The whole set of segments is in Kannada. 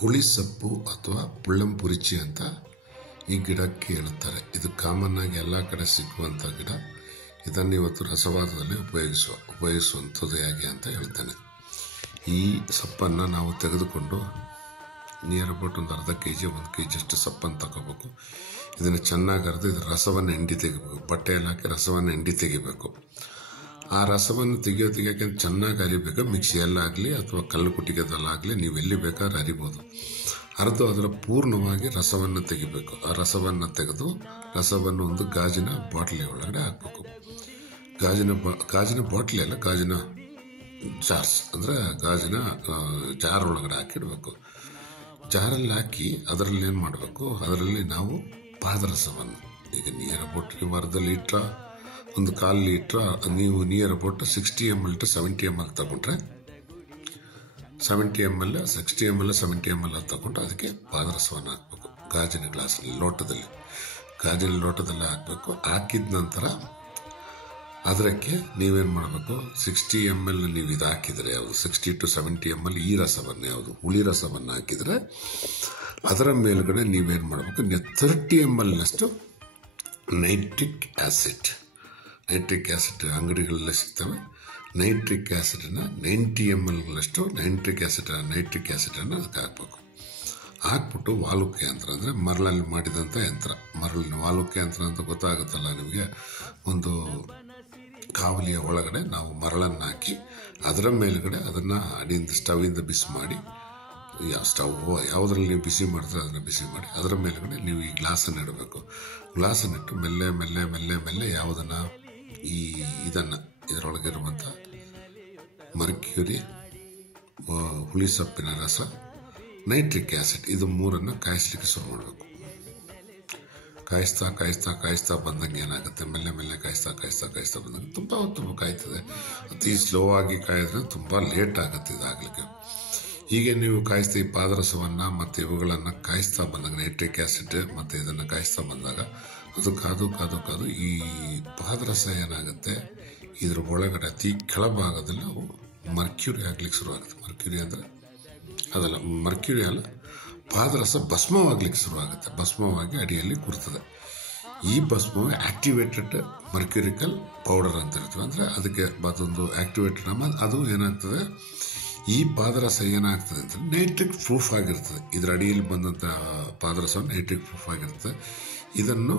ಹುಳಿ ಸೊಪ್ಪು ಅಥವಾ ಪುಳ್ಳಂಪುರಿಚಿ ಅಂತ ಈ ಗಿಡಕ್ಕೆ ಹೇಳ್ತಾರೆ. ಇದು ಕಾಮನ್ ಆಗಿ ಎಲ್ಲ ಕಡೆ ಸಿಗುವಂಥ ಗಿಡ. ಇದನ್ನು ಇವತ್ತು ರಸವಾದದಲ್ಲಿ ಉಪಯೋಗಿಸುವಂಥದ್ದು ಹೇಗೆ ಅಂತ ಹೇಳ್ತೇನೆ. ಈ ಸೊಪ್ಪನ್ನು ನಾವು ತೆಗೆದುಕೊಂಡು ನಿಯರ್ ಅಬೌಟ್ ಒಂದು ಅರ್ಧ ಕೆಜಿ 1 kg ಅಷ್ಟು ಸೊಪ್ಪನ್ನು ತಗೋಬೇಕು. ಇದನ್ನು ಚೆನ್ನಾಗಿ ಅರೆದು ಇದರ ರಸವನ್ನು ಎಂಡಿ ತೆಗಿಬೇಕು. ಬಟ್ಟೆಯಲ್ಲಿ ಹಾಕಿ ರಸವನ್ನು ಎಂಡಿ ತೆಗಿಬೇಕು. ಆ ರಸವನ್ನು ತೆಗಿಯೋಕೆ ಚೆನ್ನಾಗಿ ಅರಿಬೇಕು. ಮಿಕ್ಸಿಯಲ್ಲಾಗಲಿ ಅಥವಾ ಕಲ್ಲು ಕುಟ್ಟಿಗೆದಲ್ಲಾಗಲಿ ನೀವು ಎಲ್ಲಿ ಬೇಕಾದ್ರೆ ಅರಿಬೋದು. ಅರೆದು ಅದರ ಪೂರ್ಣವಾಗಿ ರಸವನ್ನು ತೆಗಿಬೇಕು. ಆ ರಸವನ್ನು ತೆಗೆದು ರಸವನ್ನು ಒಂದು ಗಾಜಿನ ಬಾಟ್ಲಿ ಒಳಗಡೆ ಹಾಕಬೇಕು. ಗಾಜಿನ ಬಾಟ್ಲಿ ಅಲ್ಲ, ಗಾಜಿನ ಜಾರ್ಸ್ ಅಂದರೆ ಗಾಜಿನ ಜಾರ್ ಒಳಗಡೆ ಹಾಕಿಡಬೇಕು. ಜಾರಲ್ಲಿ ಹಾಕಿ ಅದರಲ್ಲಿ ಏನು ಮಾಡಬೇಕು, ಅದರಲ್ಲಿ ನಾವು ಪಾದರಸವನ್ನು ಈಗ ನಿಯರ್ ಅಬೌಟ್ ನೀವು ಅರ್ಧ ಲೀಟ್ರ ಒಂದು 1/4 ಲೀಟ್ರ ನೀವು near about 60 ml to 70 ml ತಗೊಂಡ್ರೆ 70 ml 60 ml 70 ml ತಗೊಂಡು ಅದಕ್ಕೆ ಪಾದರಸವನ್ನು ಹಾಕಬೇಕು. ಗಾಜಿನ ಗ್ಲಾಸಲ್ಲಿ ಗಾಜಿನ ಲೋಟದಲ್ಲಿ ಹಾಕಬೇಕು. ಹಾಕಿದ ನಂತರ ಅದಕ್ಕೆ ನೀವೇನು ಮಾಡಬೇಕು, 60 ml ನೀವು ಇದು ಹಾಕಿದರೆ ಯಾವುದು 60 to 70 ml ಈ ರಸವನ್ನು ಯಾವುದು ಹುಳಿ ರಸವನ್ನು ಹಾಕಿದರೆ ಅದರ ಮೇಲುಗಡೆ ನೀವೇನು ಮಾಡಬೇಕು, 30 ml ನೈಟ್ರಿಕ್ ಆಸಿಡ್ ಅಂಗಡಿಗಳಲ್ಲೇ ಸಿಗ್ತವೆ. ನೈಟ್ರಿಕ್ ಆಸಿಡನ್ನು 90 ml ನೈಟ್ರಿಕ್ ಆಸಿಡನ್ನು ಅದಕ್ಕೆ ಹಾಕಬೇಕು. ಹಾಕ್ಬಿಟ್ಟು ವಾಲುಕೆ ಯಂತ್ರ ಅಂದರೆ ಮರಳಲ್ಲಿ ಮಾಡಿದಂಥ ಯಂತ್ರ, ಮರಳಿನ ವಾಲುಕೆ ಯಂತ್ರ ಅಂತ ಗೊತ್ತಾಗುತ್ತಲ್ಲ ನಿಮಗೆ, ಒಂದು ಕಾವಲಿಯ ಒಳಗಡೆ ನಾವು ಮರಳನ್ನು ಹಾಕಿ ಅದರ ಮೇಲುಗಡೆ ಅದನ್ನು ಅಡಿಯಿಂದ ಸ್ಟವ್ವಿಂದ ಬಿಸಿ ಮಾಡಿ, ಯಾವುದರಲ್ಲಿ ನೀವು ಬಿಸಿ ಮಾಡಿದ್ರೆ ಅದನ್ನು ಬಿಸಿ ಮಾಡಿ ಅದರ ಮೇಲುಗಡೆ ನೀವು ಈ ಗ್ಲಾಸನ್ನು ಇಡಬೇಕು. ಗ್ಲಾಸನ್ನಿಟ್ಟು ಮೆಲ್ಲೆ ಮೆಲ್ಲೆ ಮೆಲ್ಲೆ ಮೆಲ್ಲೆ ಯಾವುದನ್ನು ಇದರೊಳಗಿರುವಂಥ ಮರ್ಕ್ಯೂರಿ, ಹುಳಿ ಸೊಪ್ಪಿನ ರಸ, ನೈಟ್ರಿಕ್ ಆಸಿಡ್ ಇದು ಮೂರನ್ನು ಕಾಯಿಸ್ಲಿಕ್ಕೆ ಶುರು ಮಾಡಬೇಕು. ಕಾಯಿಸ್ತಾ ಬಂದಂಗೆ ಏನಾಗುತ್ತೆ, ಮೆಲ್ಲೆ ಮೆಲ್ಲೆ ಕಾಯಿಸ್ತಾ ಬಂದಂಗೆ ತುಂಬ ಹೊತ್ತು ಕಾಯ್ತದೆ. ಅತಿ ಸ್ಲೋ ಆಗಿ ಕಾಯಿದ್ರೆ ತುಂಬ ಲೇಟ್ ಆಗುತ್ತೆ ಇದಾಗಲಿಕ್ಕೆ. ಹೀಗೆ ನೀವು ಕಾಯಿಸ್ತಾ ಈ ಪಾದರಸವನ್ನು ಮತ್ತು ಇವುಗಳನ್ನು ಕಾಯಿಸ್ತಾ ಬಂದಾಗ ನೈಟ್ರಿಕ್ ಆಸಿಡ್ ಮತ್ತು ಇದನ್ನು ಕಾಯಿಸ್ತಾ ಬಂದಾಗ ಅದು ಕಾದು ಈ ಪಾದರಸ ಏನಾಗುತ್ತೆ, ಇದ್ರ ಒಳಗಡೆ ಅತಿ ಕೆಳಭಾಗದಲ್ಲಿ ನಾವು ಮರ್ಕ್ಯೂರಿ ಆಗ್ಲಿಕ್ಕೆ ಶುರುವಾಗುತ್ತೆ. ಮರ್ಕ್ಯೂರಿ ಅಂದರೆ ಅದಲ್ಲ, ಮರ್ಕ್ಯೂರಿ ಅಲ್ಲ, ಪಾದರಸ ಭಸ್ಮವಾಗ್ಲಿಕ್ಕೆ ಶುರುವಾಗುತ್ತೆ. ಭಸ್ಮವಾಗಿ ಅಡಿಯಲ್ಲಿ ಕೂರ್ತದೆ. ಈ ಭಸ್ಮವು ಆಕ್ಟಿವೇಟೆಡ್ ಮರ್ಕ್ಯೂರಿಕಲ್ ಪೌಡರ್ ಅಂತ ಇರ್ತದೆ. ಅಂದರೆ ಅದಕ್ಕೆ ಅದೊಂದು ಆಕ್ಟಿವೇಟೆಡ್ ಅದು ಏನಾಗ್ತದೆ, ಈ ಪಾದರಸ ಏನಾಗ್ತದೆ ಅಂತ ನೈಟ್ರಿಕ್ ಪ್ರೂಫ್ ಆಗಿರ್ತದೆ. ಇದರ ಅಡಿಯಲ್ಲಿ ಬಂದಂಥ ಪಾದರಸ ನೈಟ್ರಿಕ್ ಪ್ರೂಫ್ ಆಗಿರ್ತದೆ. ಇದನ್ನು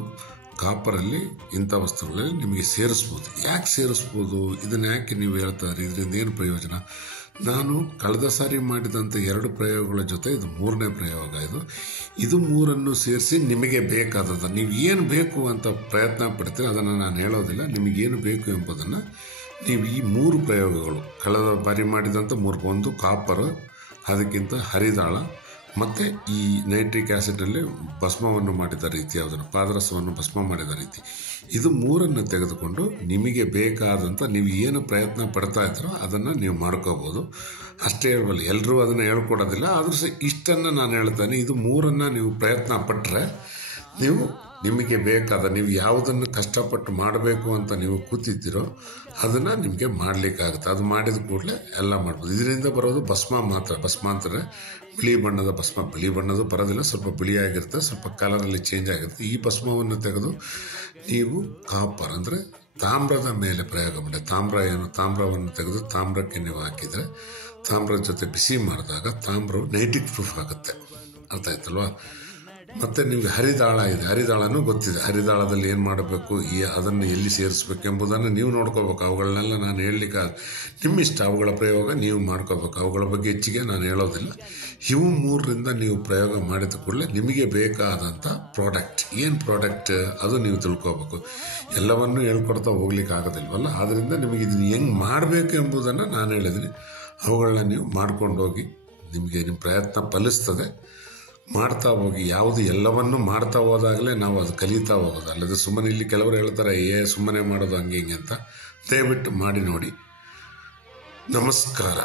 ಕಾಪರಲ್ಲಿ ಇಂಥ ವಸ್ತುಗಳಲ್ಲಿ ನಿಮಗೆ ಸೇರಿಸ್ಬೋದು. ಯಾಕೆ ಸೇರಿಸ್ಬೋದು, ಇದನ್ನು ಯಾಕೆ ನೀವು ಹೇಳ್ತಾರೆ, ಇದರಿಂದ ಏನು ಪ್ರಯೋಜನ? ನಾನು ಕಳೆದ ಸಾರಿ ಮಾಡಿದಂಥ 2 ಪ್ರಯೋಗಗಳ ಜೊತೆ ಇದು 3ನೇ ಪ್ರಯೋಗ. ಇದು 3ಅನ್ನು ಸೇರಿಸಿ ನಿಮಗೆ ಬೇಕಾದದ್ದು ನೀವು ಏನು ಬೇಕು ಅಂತ ಪ್ರಯತ್ನ ಪಡ್ತೀರಿ, ಅದನ್ನು ನಾನು ಹೇಳೋದಿಲ್ಲ. ನಿಮಗೇನು ಬೇಕು ಎಂಬುದನ್ನು ನೀವು ಈ 3 ಪ್ರಯೋಗಗಳು ಕಳೆದ ಬಾರಿ ಮಾಡಿದಂಥ 3, ಒಂದು ಕಾಪರ್, ಅದಕ್ಕಿಂತ ಹರಿದಾಳ ಮತ್ತು ಈ ನೈಟ್ರಿಕ್ ಆಸಿಡಲ್ಲಿ ಭಸ್ಮವನ್ನು ಮಾಡಿದ ರೀತಿ, ಯಾವುದನ್ನು ಪಾದರಸವನ್ನು ಭಸ್ಮ ಮಾಡಿದ ರೀತಿ, ಇದು 3ಅನ್ನು ತೆಗೆದುಕೊಂಡು ನಿಮಗೆ ಬೇಕಾದಂಥ ನೀವು ಏನು ಪ್ರಯತ್ನ ಪಡ್ತಾ ಇದ್ದೀರೋ ಅದನ್ನು ನೀವು ಮಾಡ್ಕೋಬೋದು. ಅಷ್ಟೇ ಹೇಳ್ಬಲ್ಲ, ಎಲ್ಲರೂ ಅದನ್ನು ಹೇಳ್ಕೊಡೋದಿಲ್ಲ. ಆದರೂ ಸಹ ಇಷ್ಟನ್ನು ನಾನು ಹೇಳ್ತೇನೆ, ಇದು 3ಅನ್ನು ನೀವು ಪ್ರಯತ್ನ ಪಟ್ಟರೆ ನಿಮಗೆ ಬೇಕಾದ ನೀವು ಯಾವುದನ್ನು ಕಷ್ಟಪಟ್ಟು ಮಾಡಬೇಕು ಅಂತ ನೀವು ಕೂತಿದ್ದೀರೋ ಅದನ್ನು ನಿಮಗೆ ಮಾಡಲಿಕ್ಕಾಗುತ್ತೆ. ಅದು ಮಾಡಿದ ಕೂಡಲೇ ಎಲ್ಲ ಮಾಡ್ಬೋದು. ಇದರಿಂದ ಬರೋದು ಭಸ್ಮ ಮಾತ್ರ. ಭಸ್ಮ ಅಂತಾರೆ ಬಿಳಿ ಬಣ್ಣದ ಭಸ್ಮ. ಬಿಳಿ ಬಣ್ಣದ್ದು ಬರೋದಿಲ್ಲ, ಸ್ವಲ್ಪ ಬಿಳಿಯಾಗಿರುತ್ತೆ, ಸ್ವಲ್ಪ ಕಲರಲ್ಲಿ ಚೇಂಜ್ ಆಗಿರುತ್ತೆ. ಈ ಭಸ್ಮವನ್ನು ತೆಗೆದು ನೀವು ಕಾಪರ್ ಅಂದರೆ ತಾಮ್ರದ ಮೇಲೆ ಪ್ರಯೋಗ ಮಾಡಿ. ತಾಮ್ರವನ್ನು ತೆಗೆದು ತಾಮ್ರಕ್ಕೆ ನೀವು ಹಾಕಿದರೆ ತಾಮ್ರದ ಜೊತೆ ಬಿಸಿ ಮಾಡಿದಾಗ ತಾಮ್ರವು ನೈಟ್ರಿಕ್ ಪ್ರೂಫ್ ಆಗುತ್ತೆ. ಅರ್ಥ ಆಯ್ತಲ್ವಾ? ಮತ್ತು ನಿಮಗೆ ಹರಿದಾಳ ಇದೆ, ಹರಿದಾಳನೂ ಗೊತ್ತಿದೆ. ಹರಿದಾಳದಲ್ಲಿ ಏನು ಮಾಡಬೇಕು, ಅದನ್ನು ಎಲ್ಲಿ ಸೇರಿಸ್ಬೇಕು ಎಂಬುದನ್ನು ನೀವು ನೋಡ್ಕೋಬೇಕು. ಅವುಗಳನ್ನೆಲ್ಲ ನಾನು ಹೇಳಲಿಕ್ಕೆ ನಿಮ್ಮಿಷ್ಟ, ಅವುಗಳ ಪ್ರಯೋಗ ನೀವು ಮಾಡ್ಕೋಬೇಕು. ಅವುಗಳ ಬಗ್ಗೆ ಹೆಚ್ಚಿಗೆ ನಾನು ಹೇಳೋದಿಲ್ಲ. ಇವು 3ರಿಂದ ನೀವು ಪ್ರಯೋಗ ಮಾಡಿದ ಕೂಡಲೇ ನಿಮಗೆ ಬೇಕಾದಂಥ ಪ್ರಾಡಕ್ಟ್ ಏನು ಪ್ರಾಡಕ್ಟ್ ಅದು ನೀವು ತಿಳ್ಕೋಬೇಕು. ಎಲ್ಲವನ್ನೂ ಹೇಳ್ಕೊಡ್ತಾ ಹೋಗ್ಲಿಕ್ಕೆ ಆಗೋದಿಲ್ವಲ್ಲ. ಆದ್ದರಿಂದ ನಿಮಗೆ ಇದನ್ನು ಹೆಂಗೆ ಮಾಡಬೇಕು ಎಂಬುದನ್ನು ನಾನು ಹೇಳಿದ್ದೀನಿ. ಅವುಗಳನ್ನ ನೀವು ಮಾಡ್ಕೊಂಡು ಹೋಗಿ, ನಿಮಗೆ ನಿಮ್ಮ ಪ್ರಯತ್ನ ಫಲಿಸ್ತದೆ. ಮಾಡ್ತಾ ಹೋಗಿ, ಯಾವುದು ಎಲ್ಲವನ್ನೂ ಮಾಡ್ತಾ ಹೋದಾಗಲೇ ನಾವು ಅದು ಕಲಿತಾ ಹೋಗೋದು. ಅಲ್ಲದೆ ಸುಮ್ಮನೆ ಇಲ್ಲಿ ಕೆಲವರು ಹೇಳ್ತಾರೆ ಸುಮ್ಮನೆ ಮಾಡೋದು ಹಂಗೆ ಹಿಂಗೆ ಅಂತ. ದಯವಿಟ್ಟು ಮಾಡಿ ನೋಡಿ. ನಮಸ್ಕಾರ.